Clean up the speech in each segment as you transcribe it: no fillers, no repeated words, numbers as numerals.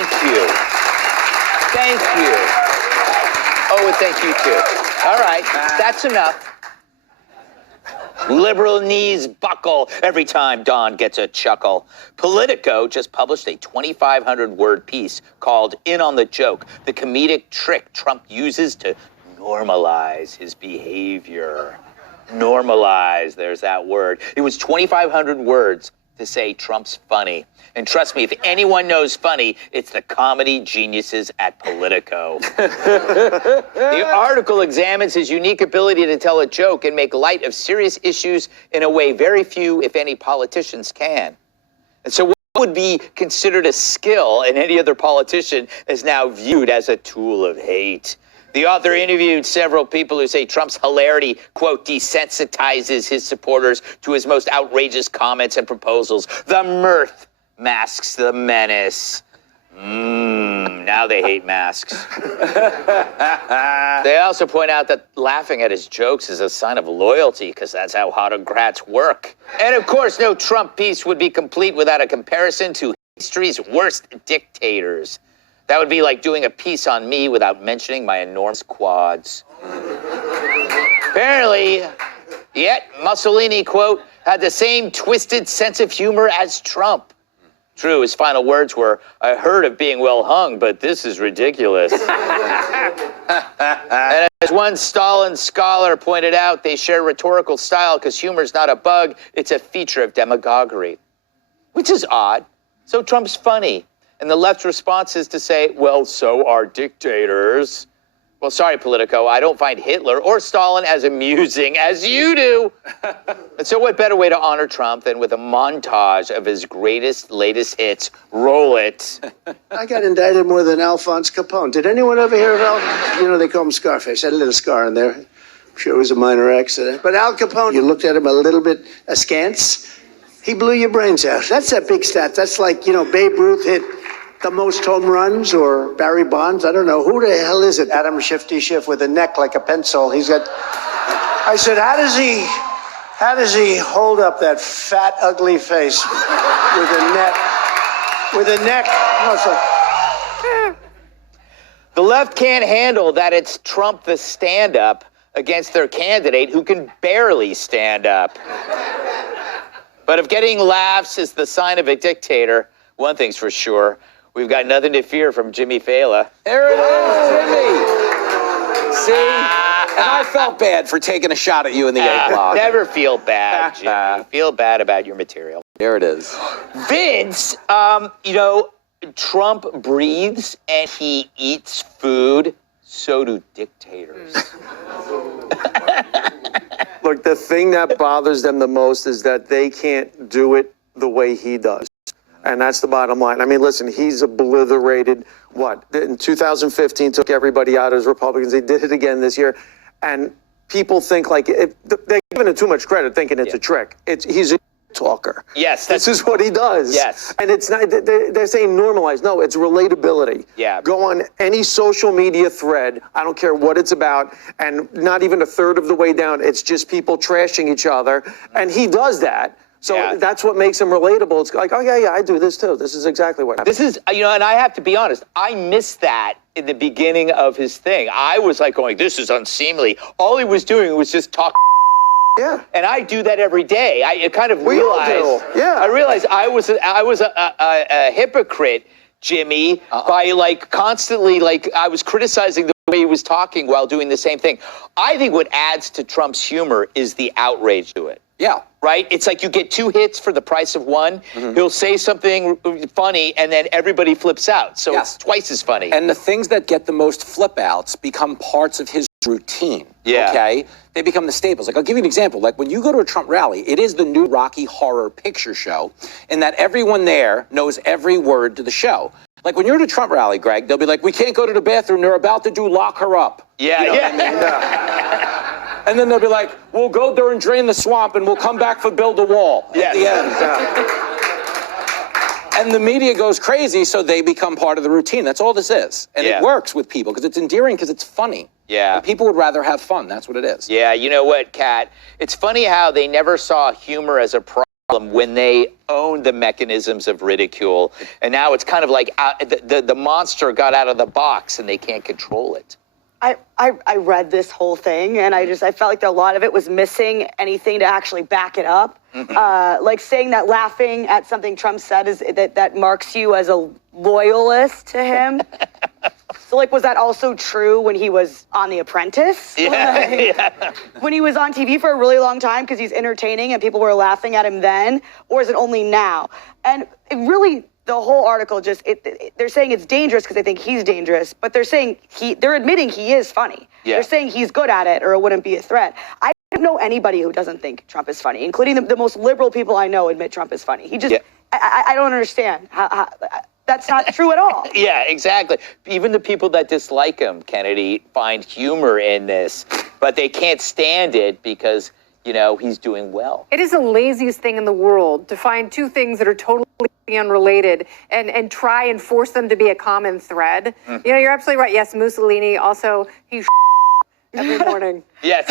Thank you. Thank you. Oh, and thank you, too. All right, that's enough. Liberal knees buckle every time Don gets a chuckle. Politico just published a 2,500-word piece called In on the Joke, the comedic trick Trump uses to normalize his behavior. Normalize, there's that word. It was 2,500 words to say Trump's funny. And trust me, if anyone knows funny, it's the comedy geniuses at Politico. The article examines his unique ability to tell a joke and make light of serious issues in a way very few, if any, politicians can. And so what would be considered a skill in any other politician is now viewed as a tool of hate. The author interviewed several people who say Trump's hilarity, quote, desensitizes his supporters to his most outrageous comments and proposals. The mirth masks the menace. Now they hate masks. They also point out that laughing at his jokes is a sign of loyalty, because that's how autocrats work. And of course, no Trump piece would be complete without a comparison to history's worst dictators. That would be like doing a piece on me without mentioning my enormous quads. Apparently, yet Mussolini, quote, had the same twisted sense of humor as Trump. True, his final words were, I heard of being well hung, but this is ridiculous. And as one Stalin scholar pointed out, they share rhetorical style because humor's not a bug, it's a feature of demagoguery. Which is odd. So Trump's funny. And the left's response is to say, well, so are dictators. Well, sorry, Politico, I don't find Hitler or Stalin as amusing as you do. And so what better way to honor Trump than with a montage of his greatest, latest hits? Roll it. I got indicted more than Alphonse Capone. Did anyone ever hear of Al? You know, they call him Scarface. Had a little scar in there. I'm sure it was a minor accident. But Al Capone, you looked at him a little bit askance. He blew your brains out. That's a big stat. That's like, you know, Babe Ruth hit the most home runs, or Barry Bonds. I don't know. Who the hell is it? Adam Shifty Schiff with a neck like a pencil. He's got... I said, how does he hold up that fat, ugly face with a neck? With a neck? No, it's like... The left can't handle that it's Trump the stand-up against their candidate who can barely stand up. But if getting laughs is the sign of a dictator, one thing's for sure. We've got nothing to fear from Jimmy Fallon. There it is, Jimmy. See? And I felt bad for taking a shot at you in the 8 o'clock. Never feel bad, Jimmy. Feel bad about your material. There it is. Vince, you know, Trump breathes and he eats food. So do dictators. Look, the thing that bothers them the most is that they can't do it the way he does. And that's the bottom line. I mean, listen, he's obliterated, what, in 2015, took everybody out as Republicans. He did it again this year. And people think, like, they're giving him too much credit, thinking it's a trick. He's a talker. Yes. This is what he does. Yes. And it's not, they're saying normalize. No, it's relatability. Yeah. Go on any social media thread, I don't care what it's about, and not even a third of the way down, it's just people trashing each other. And he does that. So that's what makes him relatable. It's like, oh, yeah, I do this too. This is exactly what happens. This is, you know, and I have to be honest, I missed that in the beginning of his thing. I was like going, this is unseemly. All he was doing was just talk. Yeah. And I do that every day. I kind of realized. We all do. Yeah. I realized I was a hypocrite, Jimmy, by like constantly, like I was criticizing the way he was talking while doing the same thing. I think what adds to Trump's humor is the outrage to it. Yeah. Right? It's like you get 2 hits for the price of 1. He'll say something funny, and then everybody flips out. So it's twice as funny. And the things that get the most flip outs become parts of his routine. Yeah. Okay? They become the staples. Like, I'll give you an example. Like, when you go to a Trump rally, it is the new Rocky Horror Picture Show, in that everyone there knows every word to the show. Like, when you're at a Trump rally, Greg, they'll be like, we can't go to the bathroom. They're about to do lock her up. Yeah, you know what I mean? And then they'll be like, we'll go there and drain the swamp, and we'll come back for build a wall at the end. And the media goes crazy, so they become part of the routine. That's all this is. And it works with people, because it's endearing, because it's funny. Yeah. And people would rather have fun. That's what it is. Yeah, you know what, Kat? It's funny how they never saw humor as a problem when they owned the mechanisms of ridicule, and now it's kind of like the monster got out of the box and they can't control it. I read this whole thing and I felt like a lot of it was missing anything to actually back it up. Like saying that laughing at something Trump said is that marks you as a loyalist to him. So like, was that also true when he was on The Apprentice? Yeah. When he was on TV for a really long time because he's entertaining and people were laughing at him then? Or is it only now? And it really, the whole article they're saying it's dangerous because they think he's dangerous, but they're saying they're admitting he is funny. Yeah. They're saying he's good at it or it wouldn't be a threat. I don't know anybody who doesn't think Trump is funny, including the most liberal people I know admit Trump is funny. He just, I don't understand how that's not true at all. Yeah, exactly. Even the people that dislike him, Kennedy, find humor in this, but they can't stand it because, you know, he's doing well. It is the laziest thing in the world to find two things that are totally unrelated and try and force them to be a common thread. You know, you're absolutely right. Yes, Mussolini also, he every morning. Yes.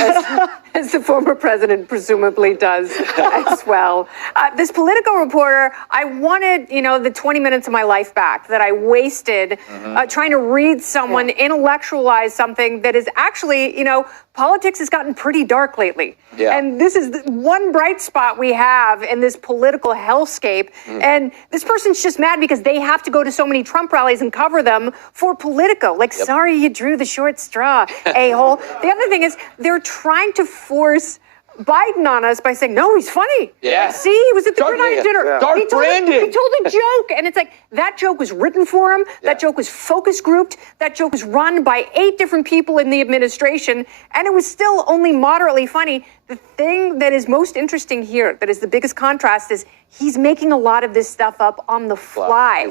As the former president presumably does as well. This Politico reporter, I wanted, you know, the 20 minutes of my life back that I wasted trying to read someone intellectualize something that is actually, you know, politics has gotten pretty dark lately. Yeah. And this is the one bright spot we have in this political hellscape. And this person's just mad because they have to go to so many Trump rallies and cover them for Politico. Like, sorry you drew the short straw, a-hole. The other thing is, they're trying to force Biden on us by saying, no, he's funny. Yeah. See, he was at the Gridiron dinner. Yeah. Dark Brandon. He told a joke. And it's like, that joke was written for him. That joke was focus grouped. That joke was run by 8 different people in the administration. And it was still only moderately funny. The thing that is most interesting here, that is the biggest contrast, is he's making a lot of this stuff up on the fly.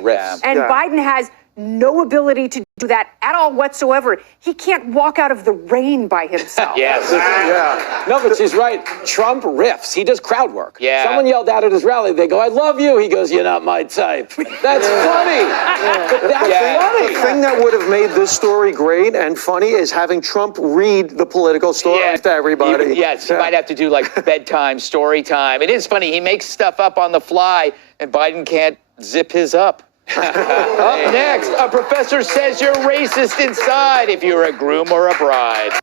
And Biden has no ability to do that at all whatsoever. He can't walk out of the rain by himself. Yes. No, but she's right. Trump riffs. He does crowd work. Yeah. Someone yelled out at his rally. They go, I love you. He goes, you're not my type. That's funny. That's funny. The thing that would have made this story great and funny is having Trump read the political stories to everybody. Yes, he might have to do like bedtime, story time. It is funny. He makes stuff up on the fly, and Biden can't zip his up. Up next, a professor says you're racist inside if you're a groom or a bride.